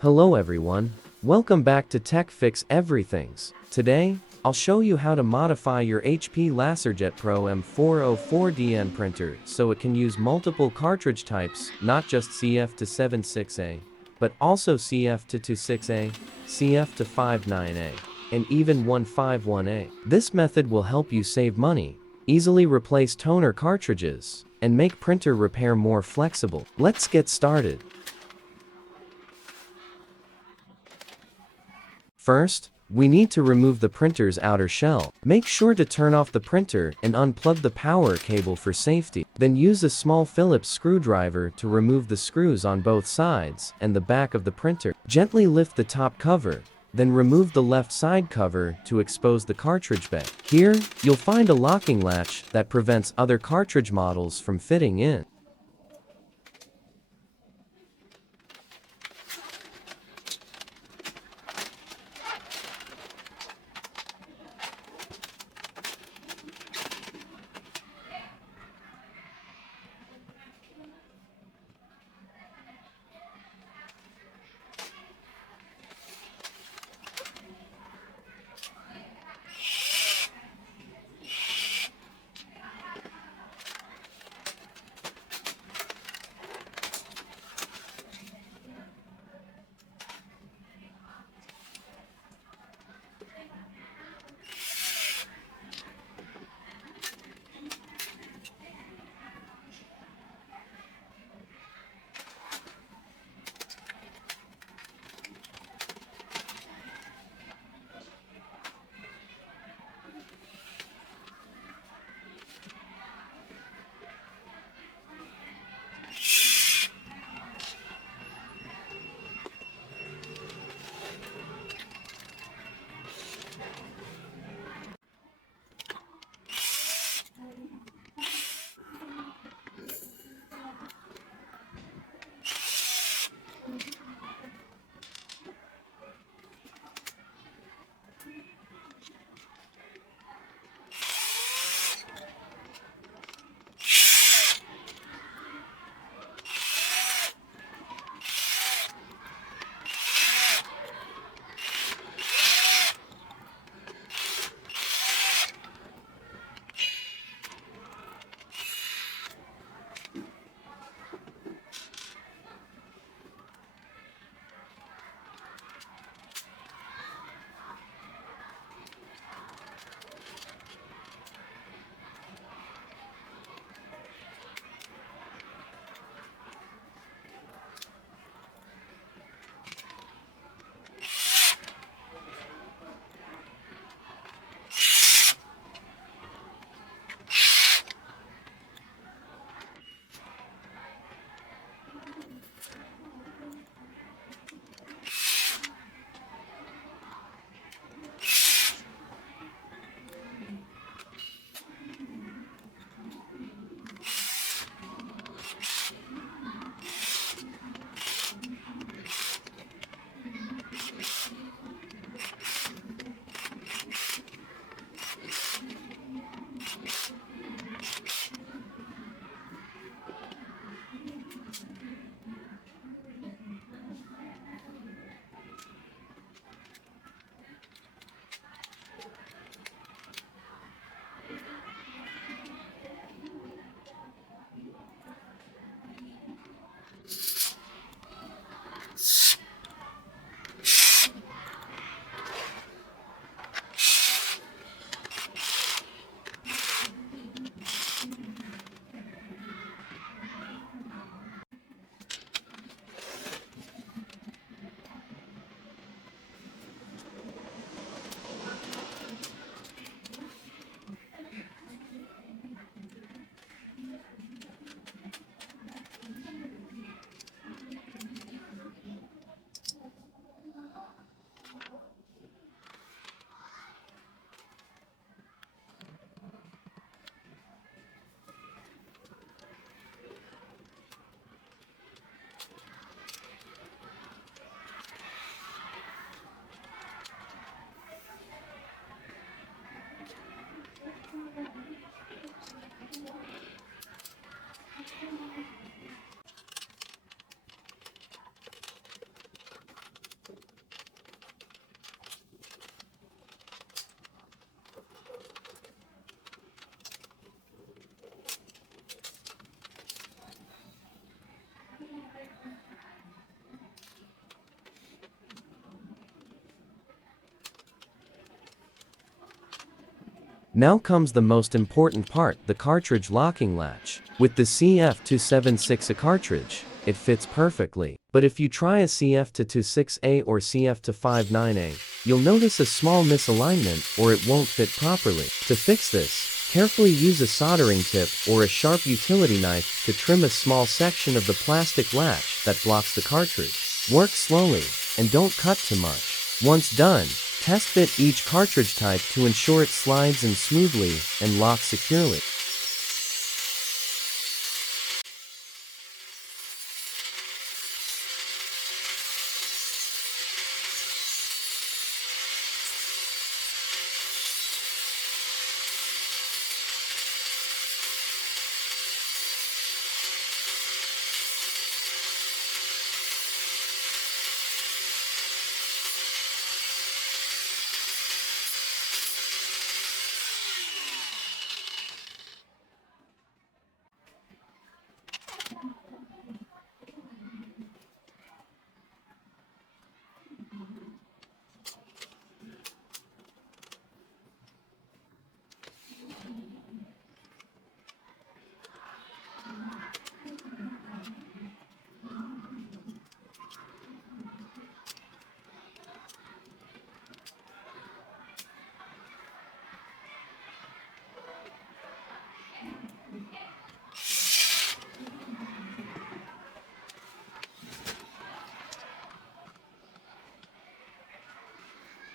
Hello everyone, welcome back to Tech Fix Everythings. Today, I'll show you how to modify your HP LaserJet Pro M404dn printer so it can use multiple cartridge types, not just CF276A, but also CF226A, CF259A, and even 151A. This method will help you save money, easily replace toner cartridges, and make printer repair more flexible. Let's get started. First, we need to remove the printer's outer shell. Make sure to turn off the printer and unplug the power cable for safety. Then use a small Phillips screwdriver to remove the screws on both sides and the back of the printer. Gently lift the top cover, then remove the left side cover to expose the cartridge bay. Here, you'll find a locking latch that prevents other cartridge models from fitting in. Now comes the most important part, the cartridge locking latch. With the CF276A cartridge, it fits perfectly. But if you try a CF226A or CF259A, you'll notice a small misalignment or it won't fit properly. To fix this, carefully use a soldering tip or a sharp utility knife to trim a small section of the plastic latch that blocks the cartridge. Work slowly, and don't cut too much. Once done, test fit each cartridge type to ensure it slides in smoothly and locks securely.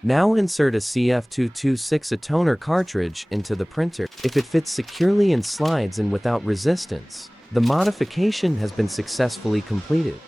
Now insert a CF226A toner cartridge into the printer. If it fits securely and slides in without resistance, the modification has been successfully completed.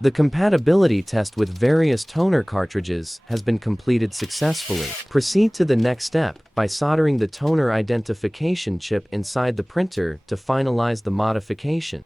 The compatibility test with various toner cartridges has been completed successfully. Proceed to the next step by soldering the toner identification chip inside the printer to finalize the modification.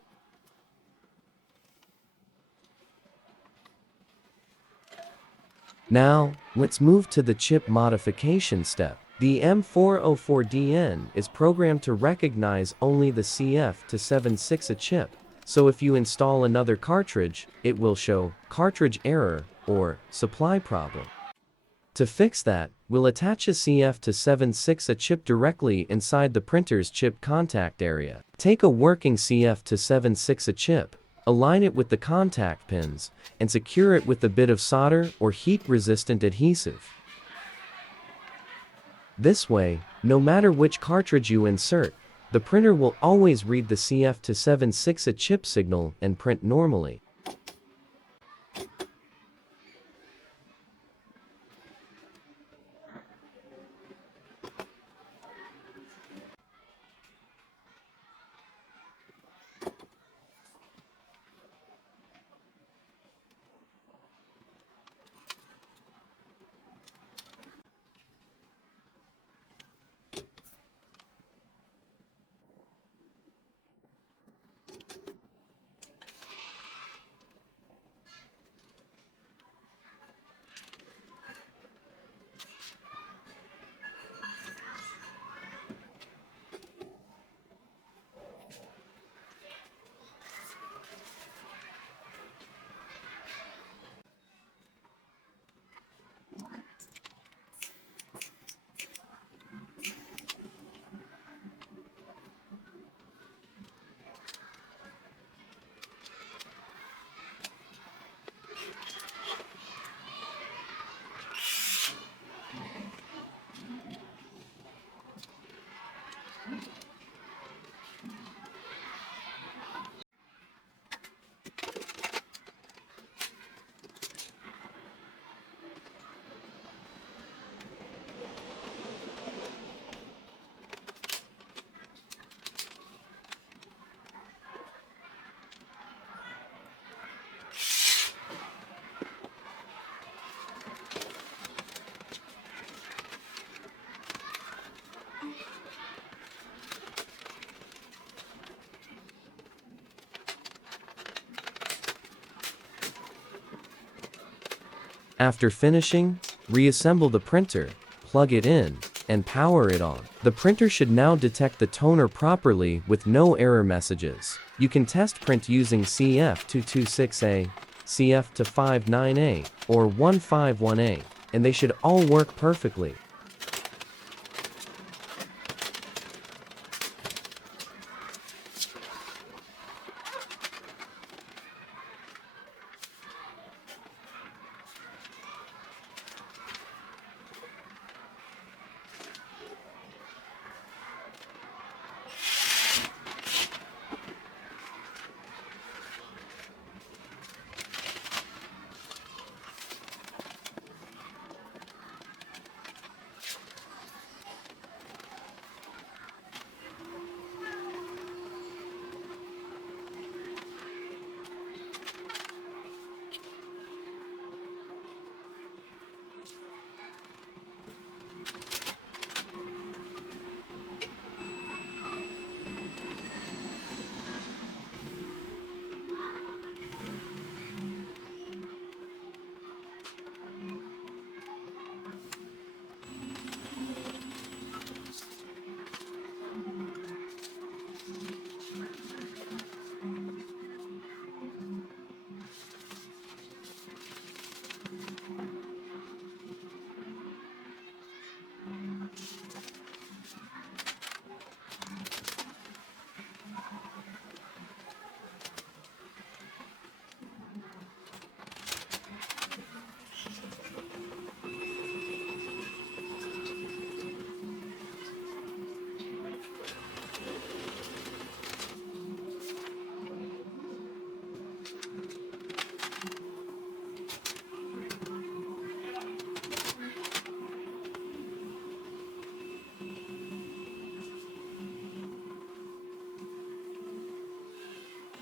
Now, let's move to the chip modification step. The M404dn is programmed to recognize only the CF276A chip, so if you install another cartridge, it will show cartridge error or supply problem. To fix that, we'll attach a CF276A chip directly inside the printer's chip contact area. Take a working CF276A chip, align it with the contact pins, and secure it with a bit of solder or heat-resistant adhesive. This way, no matter which cartridge you insert, the printer will always read the CF276A chip signal and print normally. After finishing, reassemble the printer, plug it in, and power it on. The printer should now detect the toner properly with no error messages. You can test print using CF226A, CF259A, or 151A, and they should all work perfectly.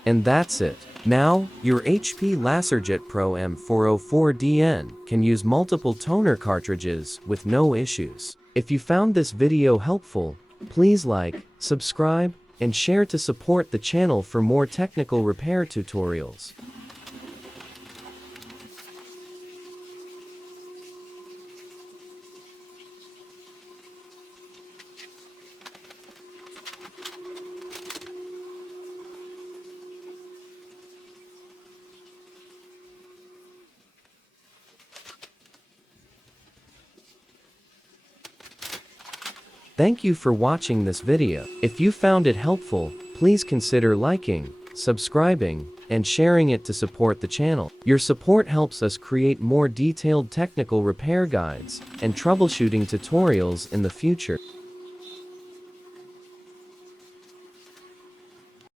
And that's it. Now, your HP LaserJet Pro M404dn can use multiple toner cartridges with no issues. If you found this video helpful, please like, subscribe, and share to support the channel for more technical repair tutorials. Thank you for watching this video. If you found it helpful, please consider liking, subscribing, and sharing it to support the channel. Your support helps us create more detailed technical repair guides and troubleshooting tutorials in the future.